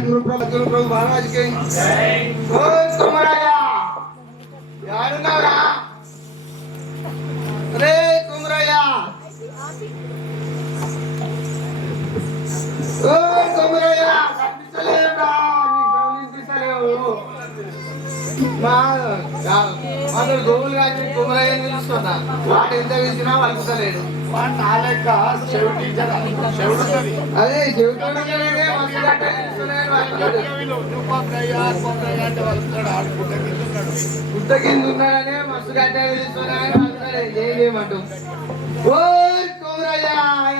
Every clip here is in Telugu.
महाराज के कुमरया यारुनारा अरे कुमरया ओ कुमरया कनिसलेरा निसलेओ మా అందరు గోవులు కానీ కుమరయ్య నిలుస్తున్నా వాడు ఎంత వేసినా వలుకుతలేడు వాడు నాలెక్క అదే గుట్ట కింద ఉన్నాడనే మస్తు గడ్డ నిలుస్తున్నాయని వలుకుతలేదు ఏమంటూ ఓ కుమరయ్య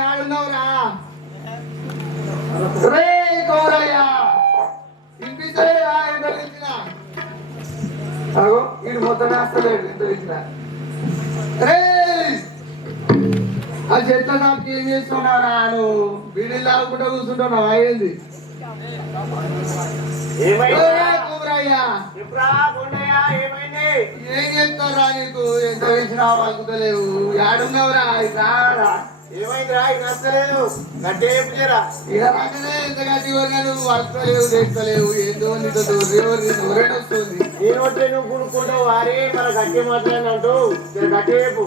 ఆడున్నావురా రే కుమరయ్య వినిపిస్తలేదా ఎంత తెలిసినా అగో వీడు మొత్తం వేస్తలేడు ఎంత తెలిసినా ఆ చెత్త నాకు ఏం చేస్తున్నారా నువ్వు వీడిని లాగుకుంటా కూర్చుంటున్నావు అయ్యింది ఏం చెప్తారా నీకు ఎంత వేసినా వాకుతలేవు ఏడున్నావురా రారా ఏమైందిరా ఇది నచ్చలేదు గట్టి చెప్పులేరా ఇక రాకనే ఎంత గట్టి కొన్నా నువ్వు వస్తలేవు తెస్తలేవు ఏందో నీతో దూరేడు వస్తుంది నేను వచ్చే నువ్వు కొనుక్కుంటావు వారే మన గట్టి మాట్లాడినట్టు గట్టి చెప్పు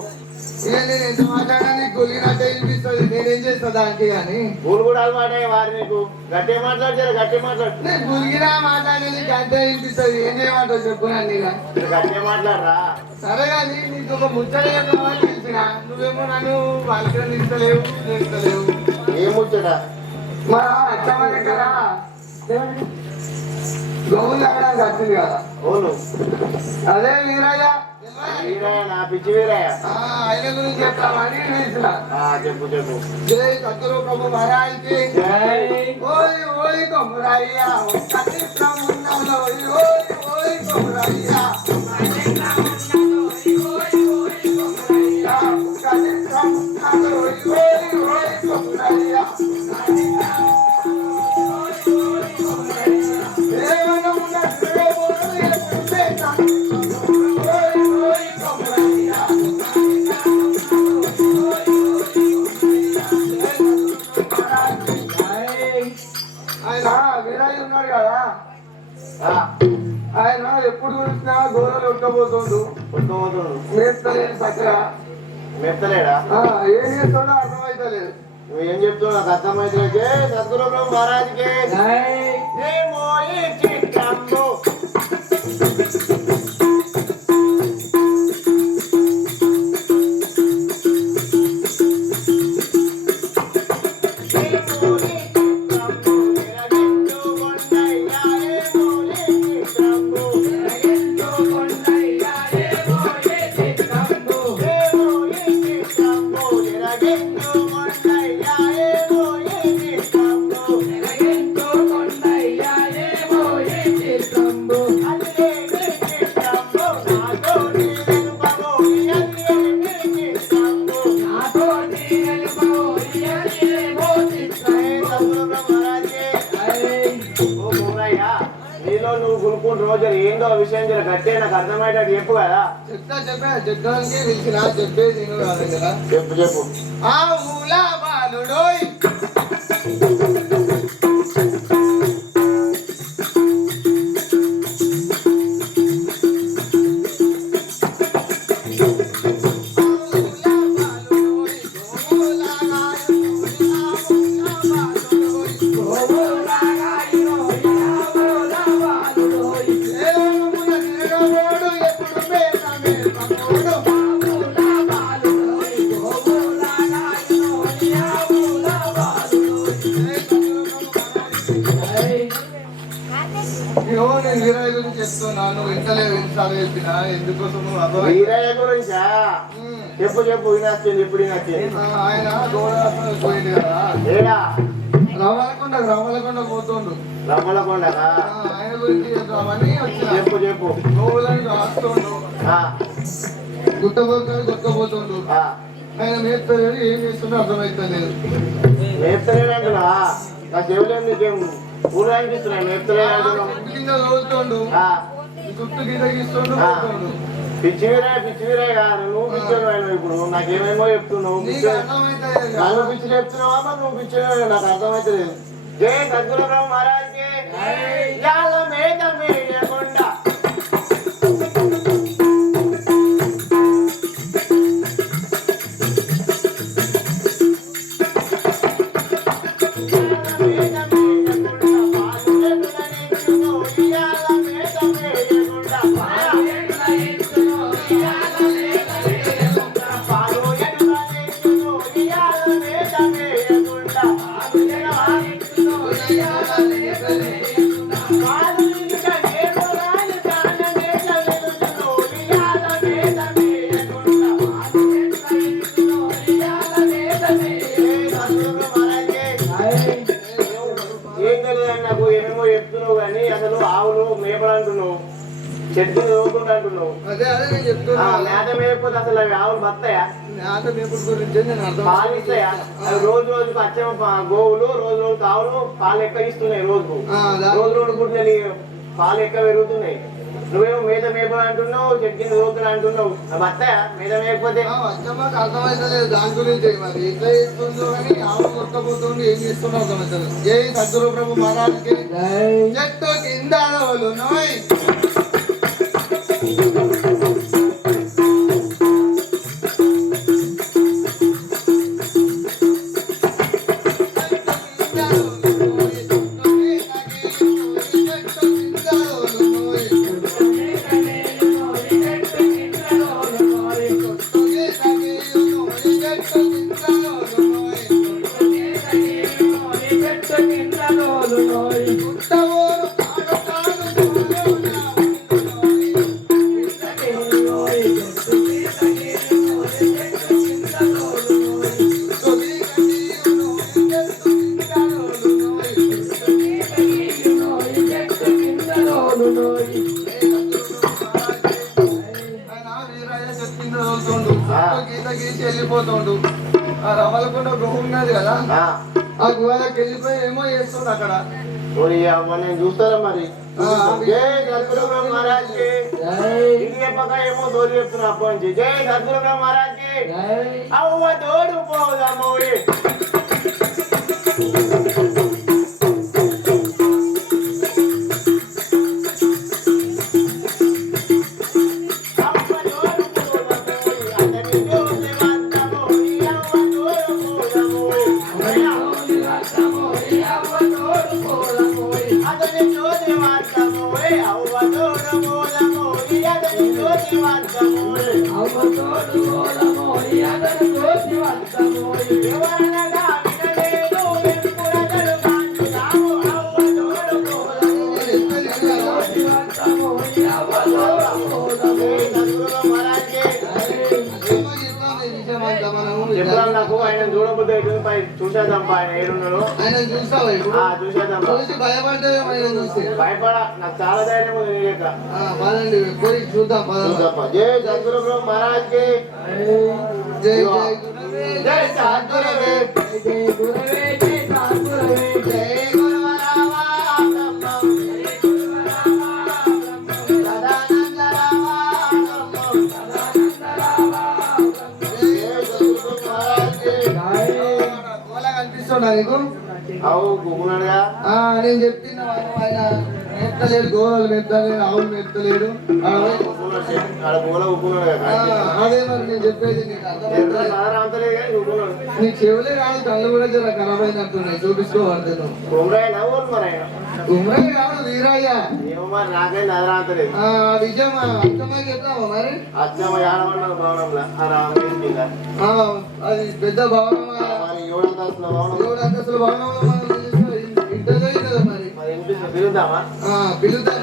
ఇక నేను ఎంత మాట్లాడినా నీకు గొలిగినట్టే వినిపిస్తుంది. నేనేం చేస్తా దానికి కానీ ఊరు కూడా అలవాటే వారు నీకు గట్టి మాట్లాడతారు గట్టి మాట్లాడు. నేను గురిగినా మాట్లాడేది నీకు అంతే వినిపిస్తుంది. ఏం చేయమంటావు చెప్పు నన్ను ఇక. గట్టి మాట్లాడరా. సరే కానీ నీకు ఒక ముచ్చట చెప్పమని తెలిసిన నువ్వేమో నన్ను వాళ్ళకి నిలుస్తలేవు నిలుస్తలేవు. ఏం ముచ్చట? మా అచ్చమ్మ కదా గోవులు అక్కడానికి వచ్చింది కదా. అవును అదే వీరయ్య వీరయ్య నా పిచ్చి వీరయ్య. ఆయన గురించి చెప్తామని పిలిచిన. చెప్పు చెప్పు. జై సద్గురు ప్రభు మహారాజ్కి ఓయ్ ఓయ్ కొమురయ్యా కత్తి బ్రహ్మన్నలో ఓయ్ ఓయ్ కొమురయ్యా కత్తి బ్రహ్మన్నలో ఓయ్ ఓయ్ కొమురయ్యా దేవనమున దేవోడు ఎప్పుడేనా ఓయ్ ఓయ్ కొమురయ్యా ఆయన వీరయ్య ఉన్నాడు కదా. ఆయన ఎప్పుడు చూసినా గోడలు ఉట్టబోతుండు మేస్తలేదు చక్కగా మెత్తలేడా? ఏం చేస్తుండో అర్థమైతలేదు. నువ్వేం చెప్తున్నావు నాకు అర్థమైతే సద్గురు ప్రభు మహారాజ్కి ఏమో ఈ చిత్రంబు. రోజు ఏందో విషయం జర గట్టే నాకు అర్థమయ్యేటట్టు చెప్పు కదా. చెప్తా చెప్పడానికి పిలిచిన చెప్పేది కాదు కదా. చెప్పు చెప్పు. ఆ ఊల బాలుడోయ్ వీరయ్య గురించి చెప్తున్నాను. వింటలేదు ఎన్నిసార్లు చెప్పినా ఎందుకోసం వీరయ్య గురించా? చెప్పు చెప్పు. వినొచ్చింది ఇప్పుడు వినొచ్చింది. ఆయన గోడ పోయింది కదా. ఏడా? రామలకొండ పోతుండు. రమ్మలకొండ ఆయన గురించి చెప్తామని వచ్చిన. చెప్పు చెప్పు. గోవులను రాస్తుండు గుట్టపోతుండు. ఆయన మేపుతాడు. ఏం చేస్తుండో అర్థమైతలేదు. మేపుతలేడు అంటున్నా? నా చెవులేం నీకేం ఊరు అనిపిస్తున్నాయి? మేపుతలేడు అంటున్నావు. కింద రోజుతుండు చుట్టూ గీత గీస్తుండు. పిచ్చి వీరాయి కాదు. నువ్వు పిచ్చి ఇప్పుడు నాకేమేమో చెప్తున్నావు. నన్ను పిచ్చి చెప్తున్నావా నువ్వు పిచ్చి? నాకు అర్థమైతే లేదు. జై సద్గురు బ్రహ్మ మహారాజ్కి మేయకుండా చెట్టు చదువుకుంటా అంటున్నావు. మేత మేయకపోతే అసలు అవి ఆవులు బతాయా? పాలు ఇస్తాయా? అవి రోజు రోజుకు వచ్చే గోవులు రోజు రోజుకు ఆవులు పాలు ఎక్క ఇస్తున్నాయి. రోజు రోజు పుట్టిన పాలు ఎక్క పెరుగుతున్నాయి. నువ్వేమో మేత మేప అంటున్నావు, చెట్టు కింద చదువుతున్నా అంటున్నావు. అవి వస్తాయా మేత మేయకపోతే? అర్థమైతలేదు దాని గురించి. మరి ఎట్లా చేస్తుందో కానీ ఆవులు కొట్టబోతుండు. ఏం చేస్తుండో అర్థమవుతుంది. జై సద్గురు ప్రభు మహారాజ్కి చెట్టు కింద నోయ్. గీత గీసి వెళ్ళిపోతుండు. ఆ రమలకొండ గుహ ఉన్నది కదా, ఆ గుహలోకి వెళ్ళిపోయి ఏమో చేస్తుండు అక్కడ. నేను చూస్తారా మరి ఏమో తోడు చెప్తున్నా అప్పటి నుంచి. జై సద్గురు మహారాజ్ అవ్వ తోడు పోదాము. నాకు ఆయన చూడబోతే చూసేద్దాం. ఆయన ఏడున్నాడు, ఆయన చూసావా? చూసేద్దాం. భయపడ్డా భయపడ, నాకు చాలా ధైర్యం ఉంది. పదండి పోయి చూద్దాం. జై సద్గురు మహారాజ్ కి జై జై సద్గురువే జై గురువే జై సద్గురువే జై నీకు నేను చెప్తున్నా. ఆయన మెత్తలేడు, గోడలు మెత్తలేడు, ఆవులు మెత్తలేడు. అదే మరి నేను చెప్పేది నీకు చెవులే కాదు, కళ్ళు కూడా జర ఖరాబ్ అయినట్టున్నాయి, చూపించుకోవాలి. ఉమ్రాయి కాదు వీరయ్య. విజయం అర్థమై చెప్తావా మరి? అది పెద్ద భవనం, 7 అంతస్తుల భవనంలో ఇంటర్వ్యూ కదా మరి. పిలుద్దాం పిలుస్తా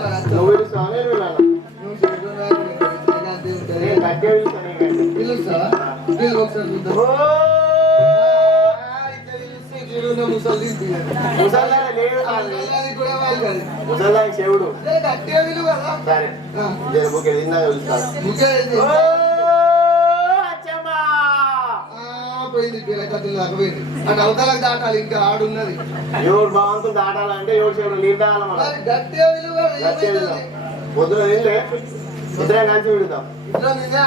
ఒకసారి చెవుడు పోయింది. పోయింది అటు అవతలకు దాటాలి, ఇంకా ఆడున్నది. ఎవరు బాగుంటుంది దాటాలంటే ఎవరు చెవుడు నీళ్ళు తాగాలి. గట్టిగా పొద్దున తింటే ఇద్దరే కలిసి విడుతాం.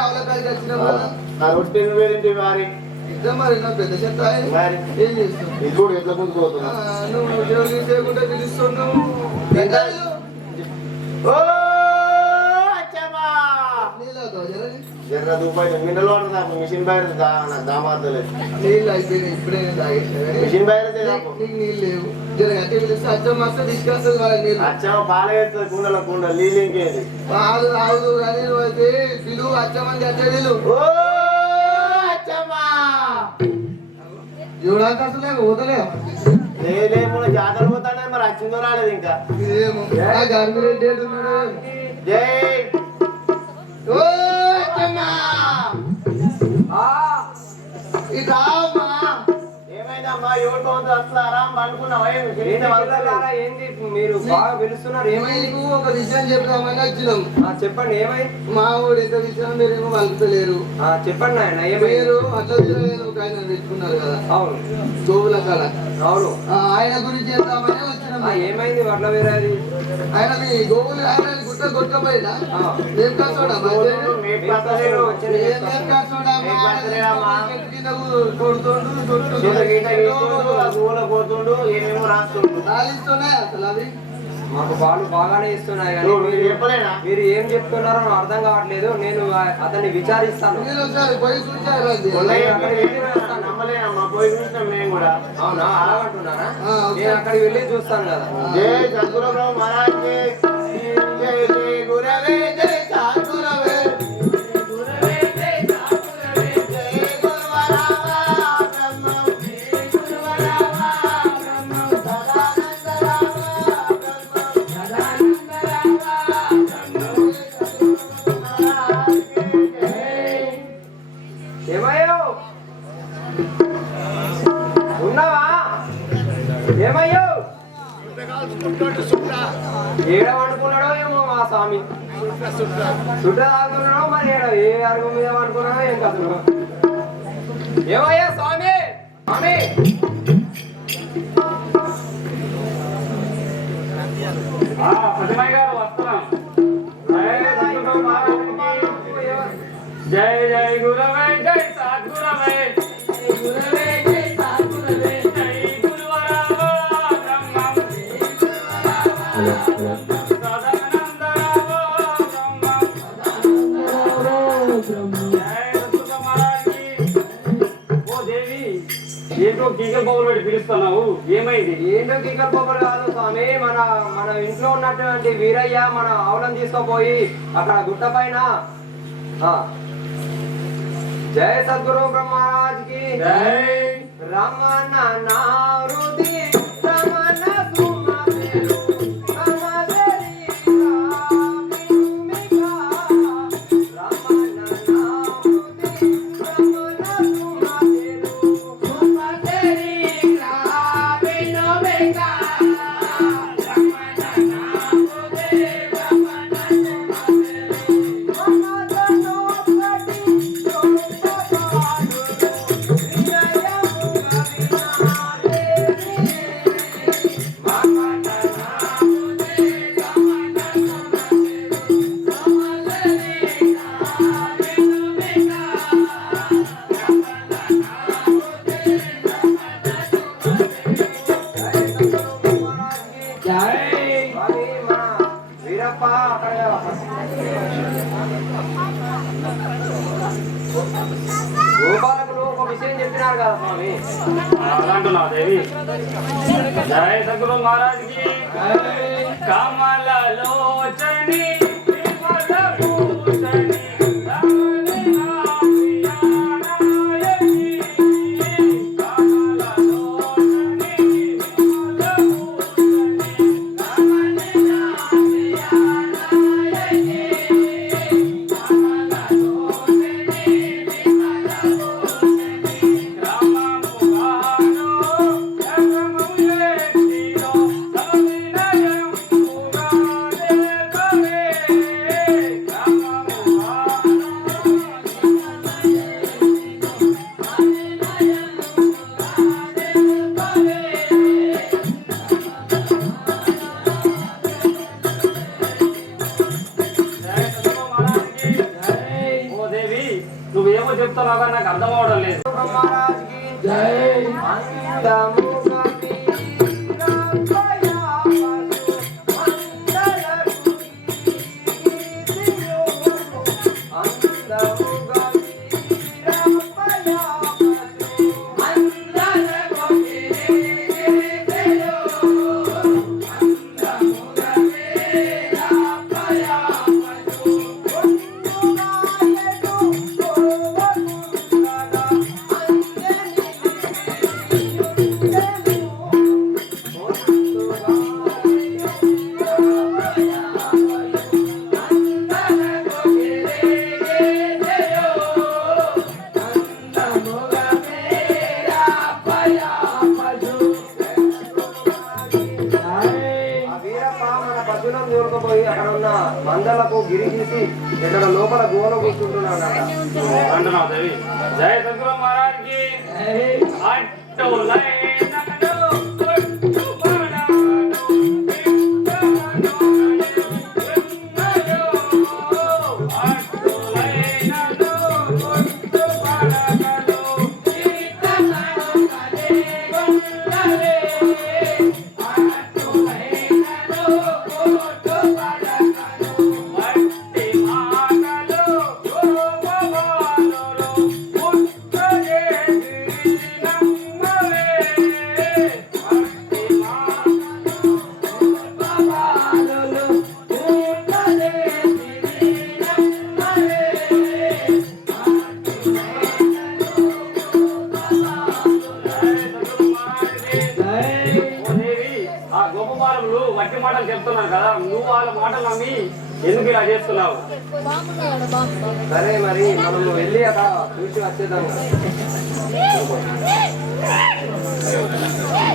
అవలకాయకి వచ్చిన రొట్టె వేరేంటి వారి మరి నా పెద్ద చెత్త ఏం చేస్తావు? ఇది కూడా ఎట్లా ముందుకుపోతున్నా నువ్వు ఉద్యోగం చేయకుండా పిలుస్తున్నావు. జర రూపాయలు మినరల్ వాటర్ తాపు, మిషన్ బయట దామార్దలేదు. నీళ్ళు అయిపోయినాయి, ఇప్పుడే మిషన్ బయట నీళ్ళు లేవు. జర గట్టి పిలిస్తే అచ్చం మస్తు తీసుకొస్తుంది వాళ్ళకి నీళ్ళు. అచ్చం పాలు వేస్తుంది కుండల కుండ, నీళ్ళు ఇంకేది పాలు రాదు కానీ నువ్వు అయితే పిలువు అచ్చమని అచ్చే నీళ్ళు. చూడాలి అసలే పోతలే లేకుండా జాతర పోతానే మరి వచ్చిందో రాలేదు ఇంకా. ఏమో గవర్నమెంట్ డేట్ ఉన్నాడు. జై ఏమైందమ్మా? ఎవరు అసలు ఆరాం పండుకున్నావా? ఏంది మీరు బాగా పిలుస్తున్నారు? ఏమైంది? ఒక విషయం చెప్తామని వచ్చినాం. చెప్పండి ఏమైంది? మా ఊరు ఎంత విషయం మీరేమో వలుపుతలేరు. చెప్పండి ఆయన. మీరు అట్లా ఆయన పెట్టుకున్నారు కదా, అవును, గోవుల కాడ. అవును, ఆయన గురించి చెప్తామని వచ్చినాం. ఏమైంది వడ్ల వేరేది? ఆయన మీ గోవులు ఆయన గుట్ట కొట్టపోయినా ఏం కాసోడా పోతుండు, ఏమేమో రాస్తుండు. అసలు అవి మాకు పాలు బాగానే ఇస్తున్నాయి కానీ మీరు ఏం చెప్తున్నారో అర్థం కావట్లేదు. నేను అతన్ని విచారిస్తాను. అవునా? అలా అంటున్నారా? నేను అక్కడికి వెళ్ళి చూస్తాను కదా. జై సద్గురు మహారాజ్ జై జై గురవే జై సద్గురవే సదానంద ఏడ వండుకున్నాడో ఏమో మా స్వామి చుట్ట తాగుతున్నాడో మరి ఏడ ఏ అరుగు మీద వండుకున్నాడో ఏం కథలు ఏమయ్యా స్వామి స్వామి ప్రతిమయ్య గారు వస్తున్నాం. జై జై గురవై జై సద్గురవై గురవై జై సద్గురవై జై గురువరామ బ్రహ్మం సదానంద బ్రహ్మం జై సత్తుక మహారాజుకి. ఓ దేవి ఏంటో గీగల్ బొమ్మలు పెట్టి పిలుస్తున్నావు, ఏమైంది? ఏంటో కిక్కర్ బొమ్మలు కాదు స్వామి, మన మన ఇంట్లో ఉన్నటువంటి వీరయ్య మన ఆవులను తీసుకుపోయి అక్కడ గుట్ట పైన జయ సద్గురు బ్రహ్మరాజ్కి జై రమణ నారుది రమణ సుమతేరు రమణరి రామినుమిగా రమణ నారుది రమణ సుమతేరు సుమతేరి రామినుమిగా రమణ నారుది రమణ గోపాలకులు ఒక విషయం చెప్పినారు కదా స్వామి. అలాంటున్నావు దేవి. జయ సద్గురు మహారాజ్కి. కమలలోచని విమలభూషణి రమణి నారాయణి. కమలలోచని విమలభూషణి రమణి నారాయణి. నువ్వేమో చెప్తున్నావు నాకు అర్థం అవడం లేదు. పోయి అక్కడ ఉన్న మందలకు గిరి తీసి ఇక్కడ లోపల గోల కూర్చుంటున్నాడు అంటున్నావు దేవి. జయ సద్గురు మహారాజ్కి. అట్టు వట్టి మాటలు చెప్తున్నాను కదా, నువ్వు వాళ్ళ మాటలు నమ్మి ఎందుకు ఇలా చేస్తున్నావు? సరే మరి మనం వెళ్ళి అక్కడ చూసి వచ్చేద్దాం.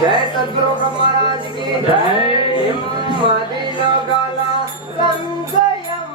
జై సద్గురు బ్రహ్మరాజుకి జై మదిలో గల సంశయం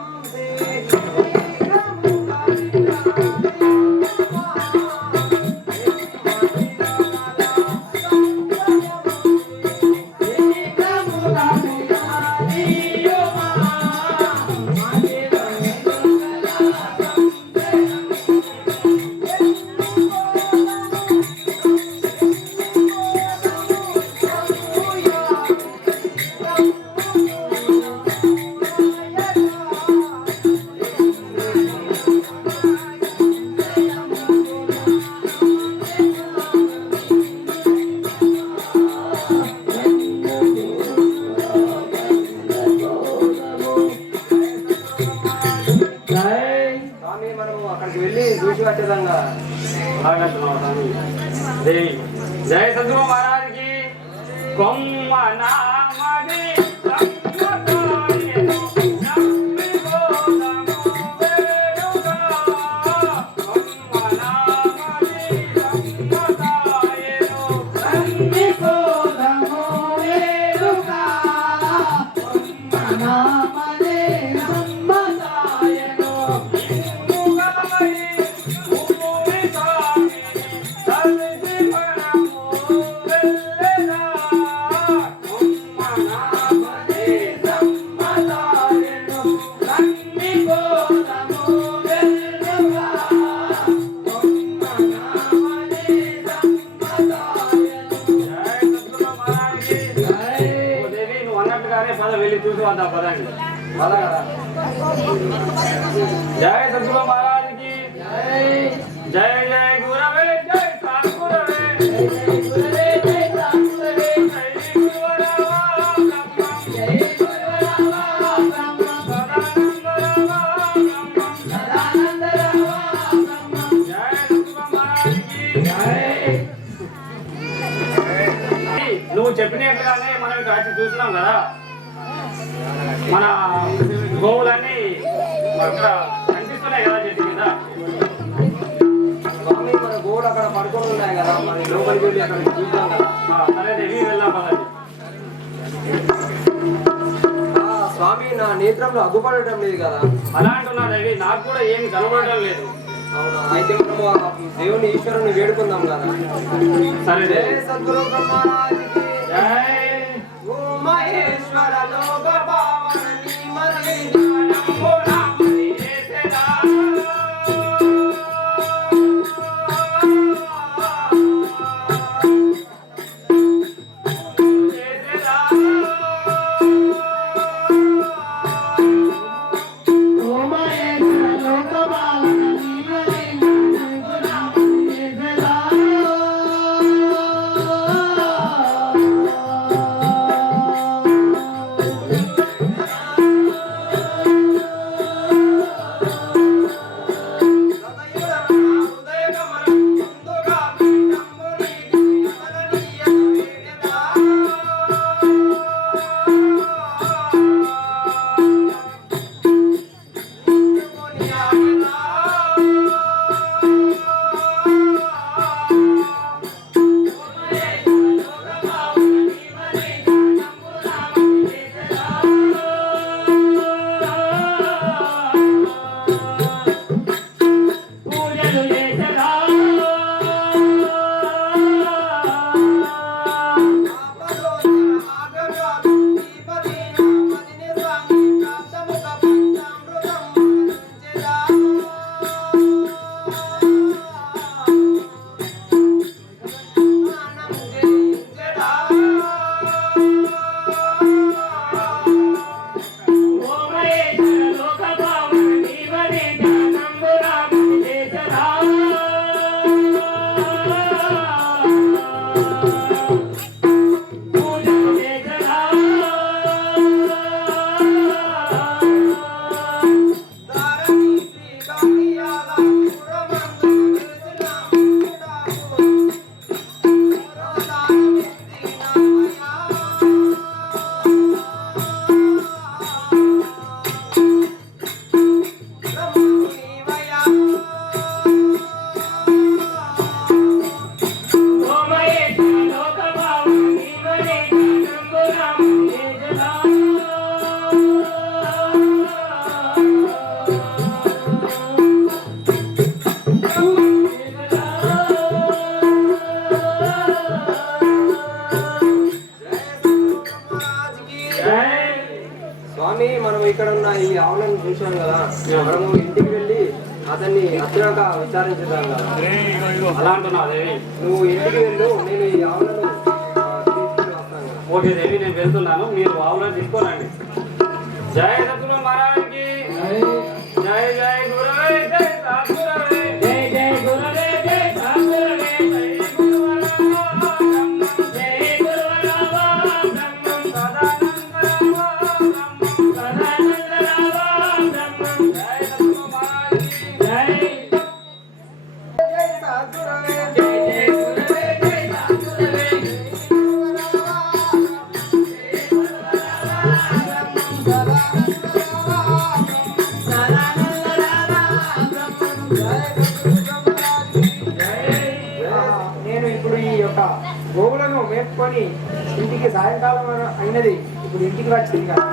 స్వామి మనము అక్కడికి వెళ్ళి చూసి వచ్చేదంగా జయ సద్గురు మహారాజ్కి కొమ్మ నామది వెళ్ళి చూసి వద్దాం పదండి. జయ సద్గురు మహారాజ్కి జయ జయ గురవే జయ సద్గురవే నువ్వు చెప్పినట్టుగానే మనం ఇక్కడ వచ్చి చూస్తున్నాం కదా, మన గోవులన్నీ అక్కడ కనిపిస్తున్నాయి కదా చెట్టు మీద. స్వామి మన గోవులు అక్కడ పడుకొని ఉన్నాయి కదా, మరి లోపలికి వెళ్ళి అక్కడ చూద్దాం కదా. సరే దేవి వెళ్దాం పదండి. స్వామి నా నేత్రంలో అగ్గుపడటం లేదు కదా. అలా అంటున్నా దేవి, నాకు కూడా ఏమి కనబడటం లేదు. అవునా, అయితే మనము ఆ దేవుని ఈశ్వరుని వేడుకుందాం కదా. సరే జై సద్గురు బ్రహ్మరాజుకి జై ఓ మహేశ్వర లోక పావని మరి స్వామి మనం ఇక్కడ ఉన్న ఈ ఆవులను చూసాం కదా, మనము ఇంటికి వెళ్ళి అతన్ని వచ్చినాక విచారించుతాం కదా. అలా అంటున్నావు దేవి. నువ్వు ఇంటికి వెళ్ళు, నేను ఈ ఆవులను తీసుకుని వస్తాను కదా. ఓకే దేవి, నేను వెళ్తున్నాను, మీరు ఆవులను తీసుకోరండి. జయ సద్గురు మహారాజ్కి జయ జయ గురవే జయ సద్గురవే జయ జయ గురవే జయ సద్గురవే జయ గురువరావా బ్రహ్మం జయ గురువరావా బ్రహ్మం సదానందరావా బ్రహ్మం సదానందరావా బ్రహ్మం జయ సద్గురు మహారాజ్కి జయ జయ సద్గురవే జయ జయ గురవే జయ సద్గురవే నేను ఇప్పుడు ఈ యొక్క గోవులను మేపుకొని ఇంటికి సాయంకాలం అయినది, ఇప్పుడు ఇంటికి వచ్చింది కదా.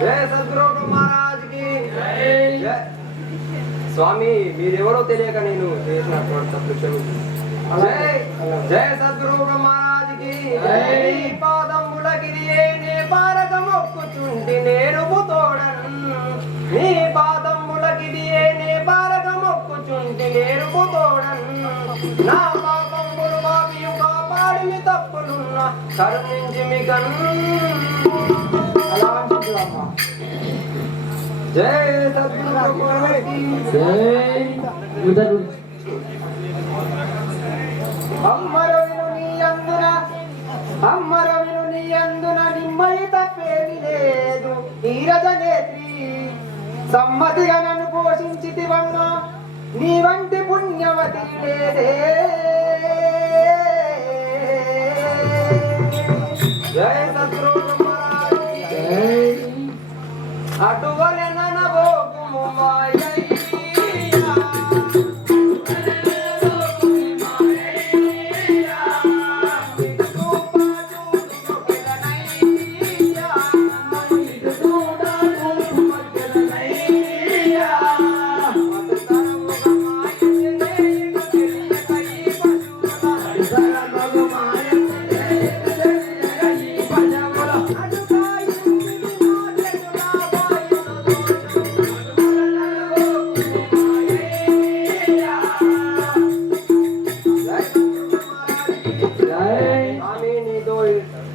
జయ సద్గురు మహారాజ్కి జయ. స్వామి మీరెవరో తెలియక నేను చేసినటువంటి తప్పు క్షమించండి. జయ సద్గురు మహారాజ్కి నీ పాదములగిరియే నే భారత మొక్కుచుంటి నేరుపు తోడన్, నీ పాదములగిరియే నే భారత మొక్కుచుంటి నేరుపు తోడన్, నా పాపములు బావియు కాపాడిమి తప్పులున్న కరుణించి మికన్. అలా అంటుంది అమ్మ. జయ సద్గురు మహారాజ్కి అమ్మరవిను నీ అందున, అమ్మరవిను నీ అందున నిమ్మయి తప్పేమి లేదు. నీరజ నేత్రి సమ్మతిగా నన్ను పోషించితివమ్మ, నీ వంటి పుణ్యవతి లేదే. జయ సద్గురు మహారాజ్కి అటువలె ననబోకుము మాయయ్యా.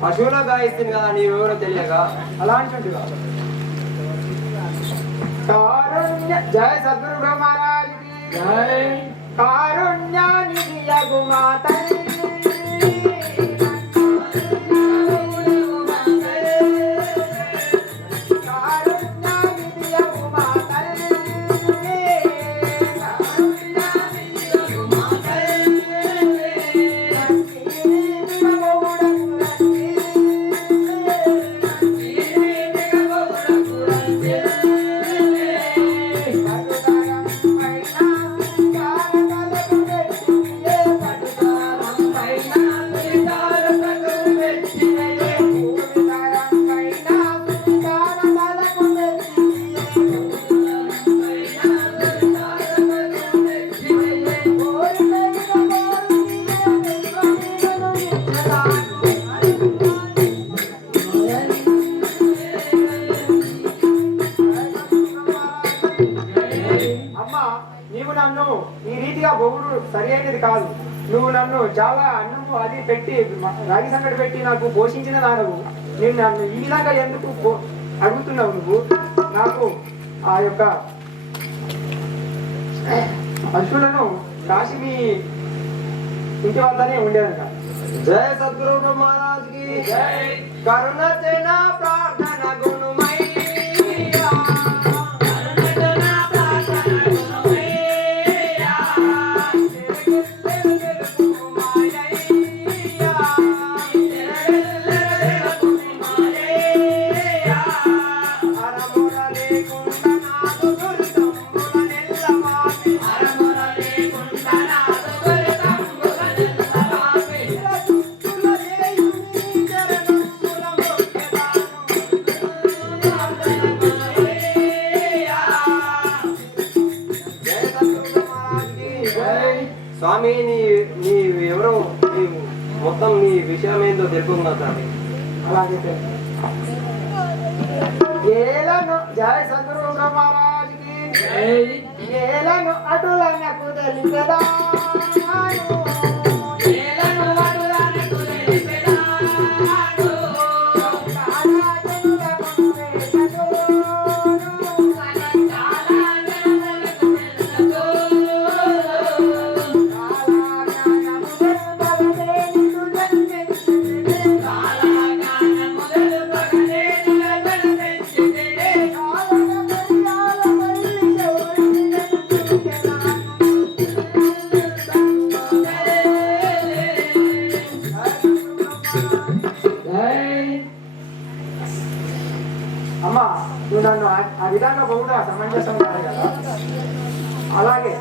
పశువులో గాయిస్తుంది కదా, నీవెవరో తెలియక అలా అంటుంటా. కారుణ్య జయ సద్గురు బ్రహ్మరాజ్కి జయ. కారుణ్యానిధి యగు మాత నీవు నన్ను ఈ రీతిగా బొగుడు సరి అయినది కాదు. నువ్వు నన్ను చాలా అన్నము అది పెట్టి రాగి సంగటి పెట్టి నాకు పోషించిన దానవు. నేను నన్ను ఈ విధంగా ఎందుకు అడుగుతున్నావు? నువ్వు నాకు ఆ యొక్క పశువులను కాశీ మీ ఇంటి వద్దనే ఉండేదంట. జయ సద్గురు మహారాజ్కి జయ. కరుణ సేన ప్రార్థన గుణమై స్వామి నీ ఎవరో మొత్తం నీ విషయం ఏందో తెలుపుతున్నా స్వామి. అలాగే ఏలను జయ సద్గురు బ్రహ్మరాజుకి ఏలను అటులకు తెలిపెదా అమ్మా నువ్వు నన్ను ఆ విధంగా బహుగా సమంజసం కాదు కదా అలాగే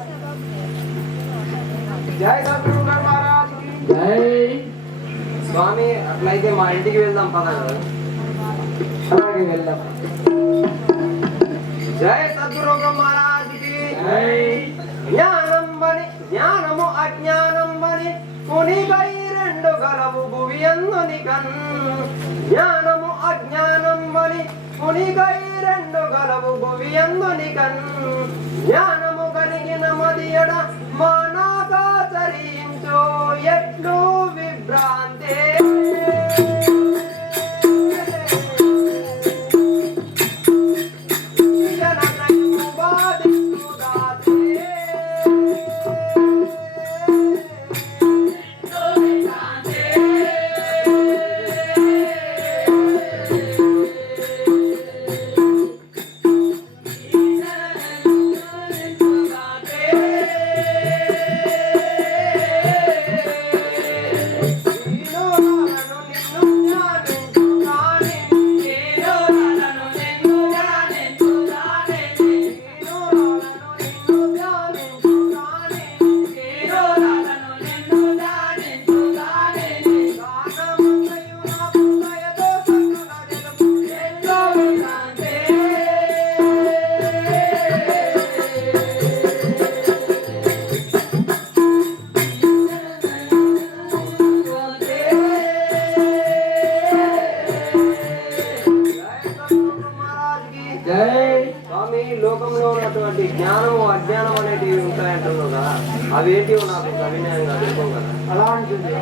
జై సద్గురు మహారాజ్కి జై స్వామి. అట్లయితే మా ఇంటికి వెళ్దాం పద. అలాగే వెళ్దాం. జై సద్గురు మహారాజ్కి జై. జ్ఞానం బని జ్ఞానము అజ్ఞానం బని మునిపై రెండు గలవు భువి అందునికన్. జ్ఞానము అజ్ఞానం బని మునిపై రెండు గలవు భువి అందునికన్. జ్ఞానము కలిగిన మదియడ మానాకాచరించు ఎట్లు విభ్రాంతే. స్వామి, లోకంలో ఉన్నటువంటి జ్ఞానము అజ్ఞానం అనేటివి ఉంటాయంటున్నావు కదా, అవేంటివో నాకు సవినయంగా తెలుసుకోం కదా. అలా ఉంటుంది.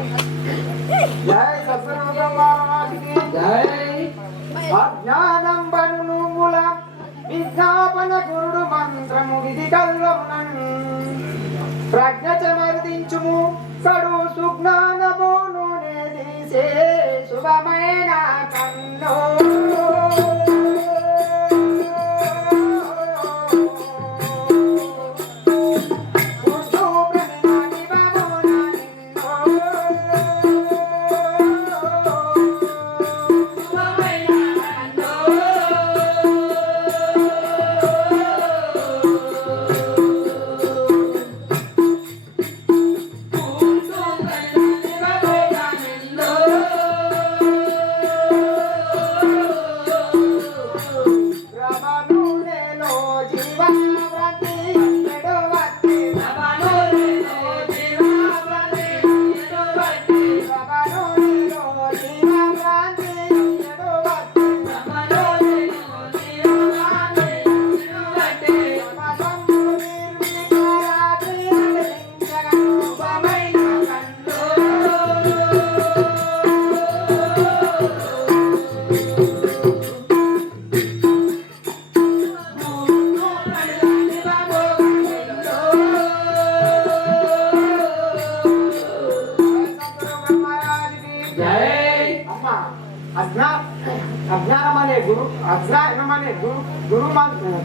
జై సద్గురు బ్రహ్మరాజుకి జై. అజ్ఞానం బను నువ్వుల విజ్ఞాపన గురుడు మంత్రము విధి కల్వమునన్. ప్రజ్ఞ చమర్దించుము కడు సుజ్ఞానము నూనె తీసే శుభమైన కన్ను.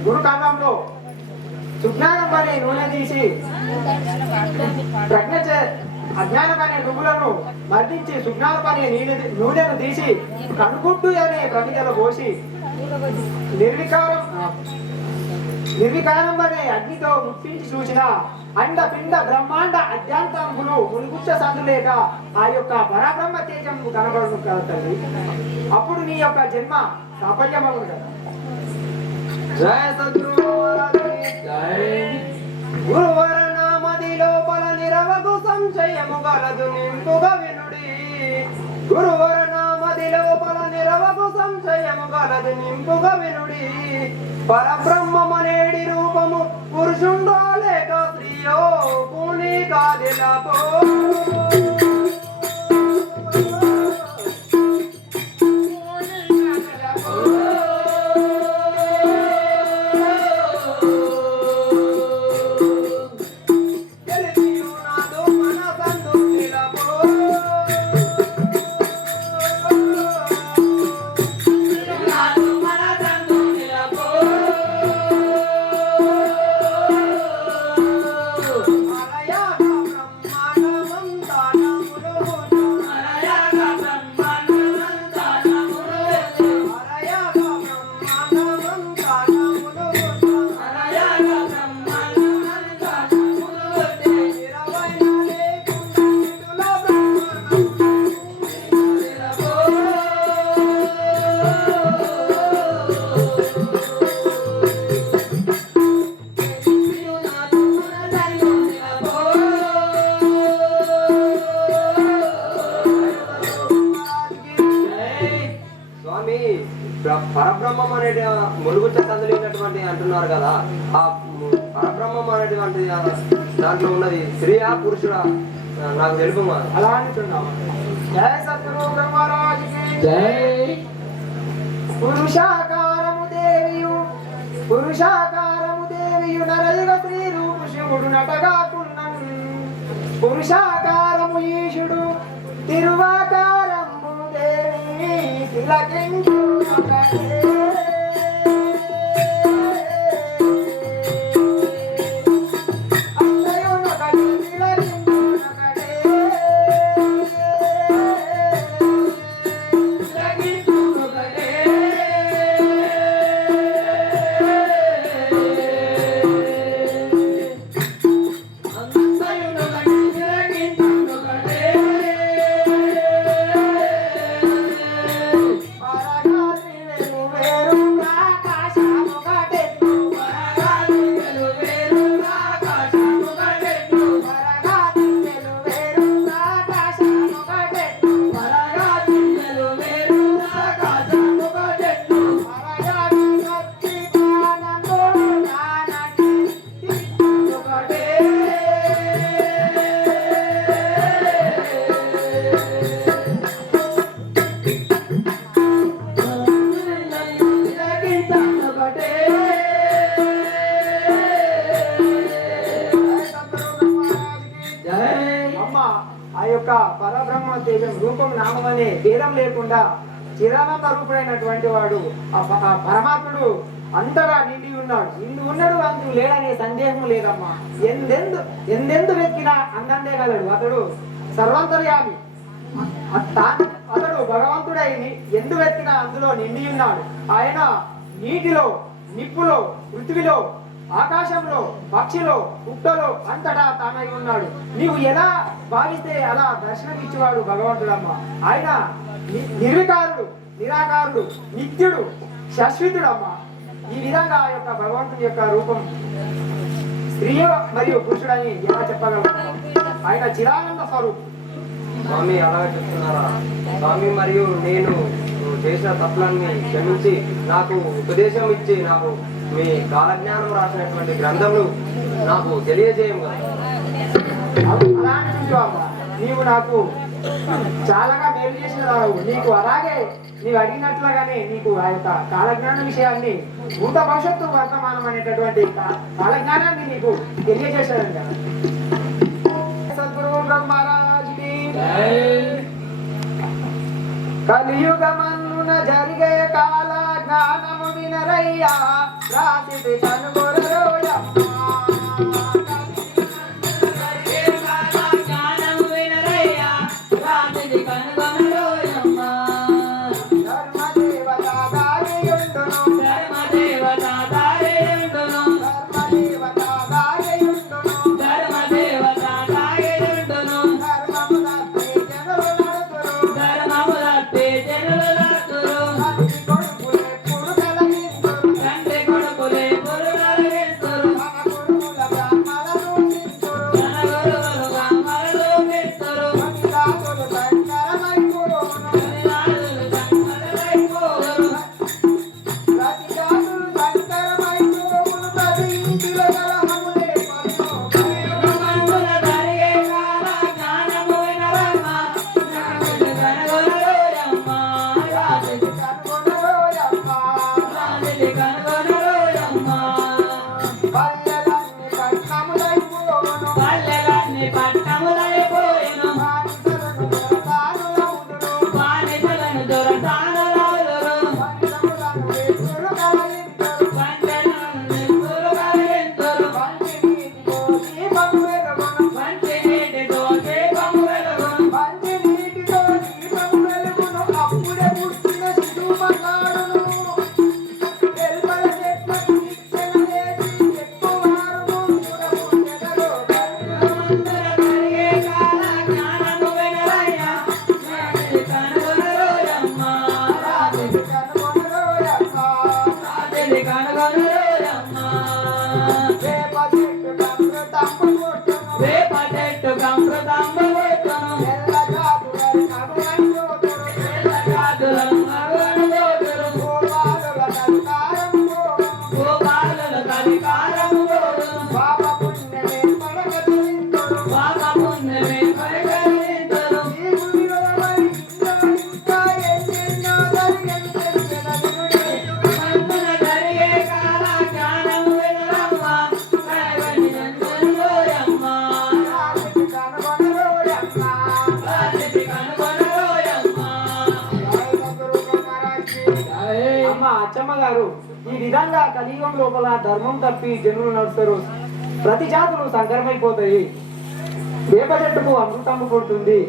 గురు కాలంలో సుజ్ఞానం అనే నూనె తీసి ప్రజ్ఞ అజ్ఞానం అనే నువ్వులను మర్దించి సుజ్ఞానం అనే నూనెను తీసి కనుగుడ్డు అనే ప్రమిదలో పోసి నిర్వికారం అనే అగ్నితో ముట్టించి చూసిన అండ పిండ బ్రహ్మాండ అధ్యాంతములు మునుగుచ్చ సందులేక ఆ యొక్క పరబ్రహ్మ తేజము కనబడును కదా తల్లి. అప్పుడు నీ యొక్క జన్మ సాఫల్యమవును కదా. జయ సద్గురు గురువర నామది లోపల నిరవగు సంశయము గలదు నింపుగా వినుడి. గురువర నామది మది లోపల నిరవకు సంశయము గలది నింపుగా వినుడి పరబ్రహ్మమనేడి రూపము పురుషుండో లేక స్త్రీయో పూని కాదిలపో పరబ్రహ్మం అనే ములుగుచ్చ కదిలినటువంటి అంటున్నారు కదా, ఆ పరబ్రహ్మం అనేటువంటి దాంట్లో ఉన్నది స్త్రీయా పురుషుడా నాకు తెలుపు. అలా అంటున్నావా? జయ సద్గురు బ్రహ్మరాజుకి జై. పురుషాకారము దేవియు నరయుగ స్త్రీ రూపు శివుడు నటగాకున్నన్ పురుషాకారము ఈశుడు తిరువాకారము దేవి తిలకించు పరబ్రహ్మ తేజం రూపం నామం అనే భేదం లేకుండా చిరానంద రూపుడైనటువంటి వాడు ఆ పరమాత్ముడు అంతగా నిండి ఉన్నాడు. ఇందు ఉన్నాడు అందు లేడనే సందేహం లేదమ్మా. ఎందెందు వెతికినా అందందే గలడు. అతడు సర్వంతర్యామి. అతడు భగవంతుడై ఎందు వెతికినా అందులో నిండి ఉన్నాడు. ఆయన నీటిలో, నిప్పులో, పృథ్వీలో, ఆకాశంలో, పక్షిలో, పుట్టలో అంతటా తానై ఉన్నాడు. నీవు ఎలా భావిస్తే అలా దర్శనమిచ్చేవాడు భగవంతుడమ్మ. ఆయన నిర్వికారుడు, నిరాకారుడు, నిత్యుడు, శాశ్వతుడమ్మ. ఈ విధంగా ఆ యొక్క భగవంతుని యొక్క రూపం స్త్రీ మరియు పురుషుడని ఎలా చెప్పగలుగుతాం? ఆయన చిరానంద స్వరూపం. స్వామి అలాగే చెప్తున్నారా? స్వామి మరియు నేను చేసిన తప్పులన్నీ క్షమించి నాకు ఉపదేశం ఇచ్చి నాకు మీ కాలజ్ఞానం రాసినటువంటి గ్రంథములు నాకు తెలియజేయం కదా. నీవు నాకు చాలా మేలు చేసిన రావు. నీకు అలాగే నీవు అడిగినట్లుగానే నీకు ఆ యొక్క కాలజ్ఞాన విషయాన్ని భూత భవిష్యత్తు వర్తమానం అనేటటువంటి కాలజ్ఞానాన్ని నీకు తెలియజేశాను కదా. సద్గురు బ్రహ్మరాజుకి కలియుగమన్నున జరిగే కాల జ్ఞానము వినరయ్యా రాసి కనుగొరరోయమ్మ. కొడుకులే పురుగల అచ్చమ్మ గారు, ఈ విధంగా కలియుగం లోపల ధర్మం తప్పి జనులు నడుస్తారు, ప్రతి జాతులు సంకరమైపోతాయి, వేప చెట్టుకు అమృతమ్ము కొడుతుంది,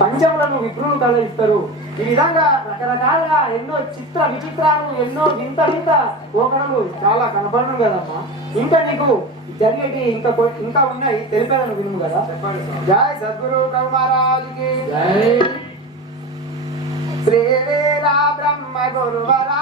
పంచములను విప్రులు కలయిస్తారు. ఈ విధంగా రకరకాలుగా ఎన్నో చిత్ర విచిత్రాలు, ఎన్నో వింత వింత పోకడలు చాలా కనపడను కదమ్మా. ఇంకా నీకు జరిగేటి ఇంకా ఉన్నాయి, తెలిపేదని విను కదా. జై సద్గురు మహారాజుకి జై. శ్రీ వీర బ్రహ్మ గురువరా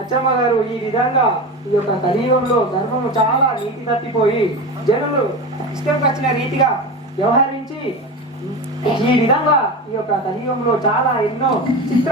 అచ్చమ్మ గారు ఈ విధంగా ఈ యొక్క కలియుగంలో ధర్మము చాలా నీతి తప్పిపోయి జనులు ఇష్టం వచ్చిన రీతిగా వ్యవహరించి ఈ విధంగా ఈ యొక్క కలియుగంలో చాలా ఎన్నో చిత్ర